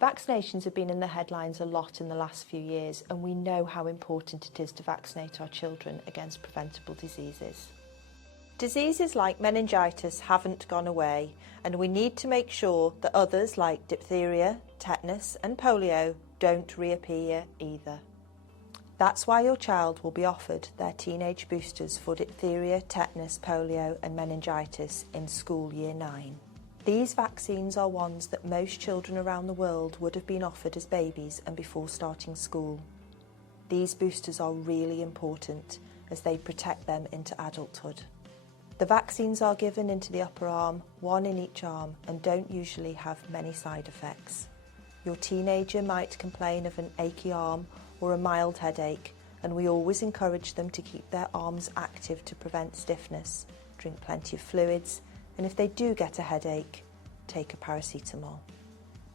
Vaccinations have been in the headlines a lot in the last few years, and we know how important it is to vaccinate our children against preventable diseases. Diseases like meningitis haven't gone away, and we need to make sure that others like diphtheria, tetanus and polio don't reappear either. That's why your child will be offered their teenage boosters for diphtheria, tetanus, polio and meningitis in school year 9. These vaccines are ones that most children around the world would have been offered as babies and before starting school. These boosters are really important as they protect them into adulthood. The vaccines are given into the upper arm, one in each arm, and don't usually have many side effects. Your teenager might complain of an achy arm or a mild headache, and we always encourage them to keep their arms active to prevent stiffness, drink plenty of fluids, and if they do get a headache, take a paracetamol.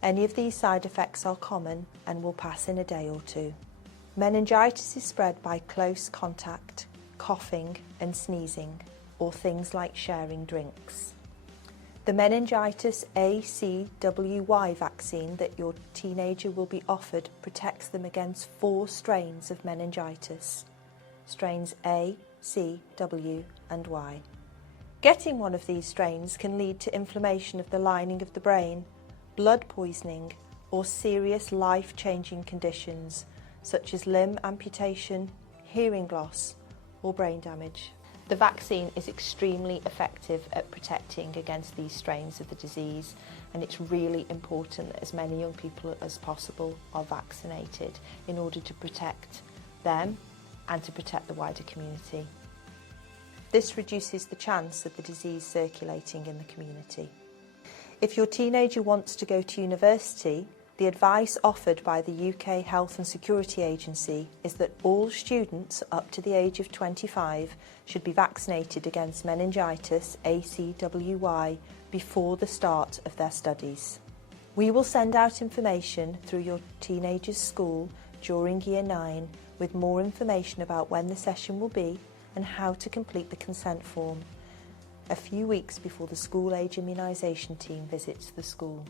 Any of these side effects are common and will pass in a day or two. Meningitis is spread by close contact, coughing and sneezing, or things like sharing drinks. The meningitis ACWY vaccine that your teenager will be offered protects them against 4 strains of meningitis, strains A, C, W and Y. Getting one of these strains can lead to inflammation of the lining of the brain, blood poisoning, or serious life-changing conditions such as limb amputation, hearing loss, or brain damage. The vaccine is extremely effective at protecting against these strains of the disease, and it's really important that as many young people as possible are vaccinated in order to protect them and to protect the wider community. This reduces the chance of the disease circulating in the community. If your teenager wants to go to university, the advice offered by the UK Health and Security Agency is that all students up to the age of 25 should be vaccinated against meningitis ACWY before the start of their studies. We will send out information through your teenager's school during year 9 with more information about when the session will be and how to complete the consent form a few weeks before the School Aged Immunisation Team visits the school.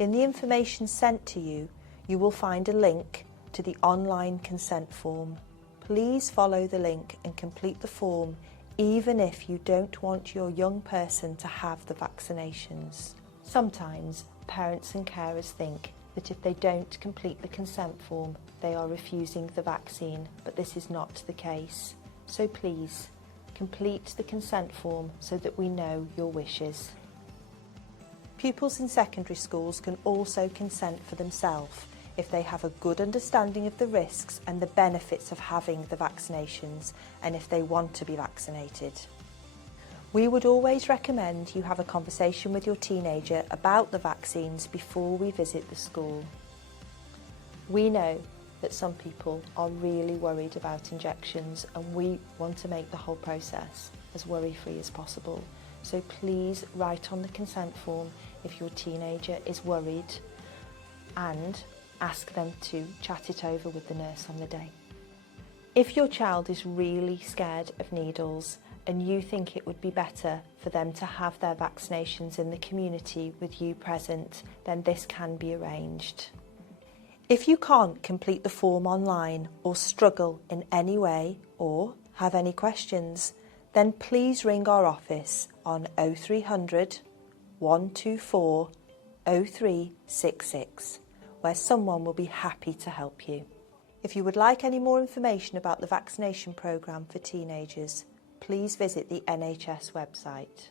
In the information sent to you, you will find a link to the online consent form. Please follow the link and complete the form even if you don't want your young person to have the vaccinations. Sometimes parents and carers think that if they don't complete the consent form, they are refusing the vaccine, but this is not the case. So please, complete the consent form so that we know your wishes. Pupils in secondary schools can also consent for themselves if they have a good understanding of the risks and the benefits of having the vaccinations and if they want to be vaccinated. We would always recommend you have a conversation with your teenager about the vaccines before we visit the school. We know that some people are really worried about injections, and we want to make the whole process as worry-free as possible. So please write on the consent form if your teenager is worried and ask them to chat it over with the nurse on the day. If your child is really scared of needles and you think it would be better for them to have their vaccinations in the community with you present, then this can be arranged. If you can't complete the form online or struggle in any way or have any questions, then please ring our office on 0300 124 0366, where someone will be happy to help you. If you would like any more information about the vaccination programme for teenagers, please visit the NHS website.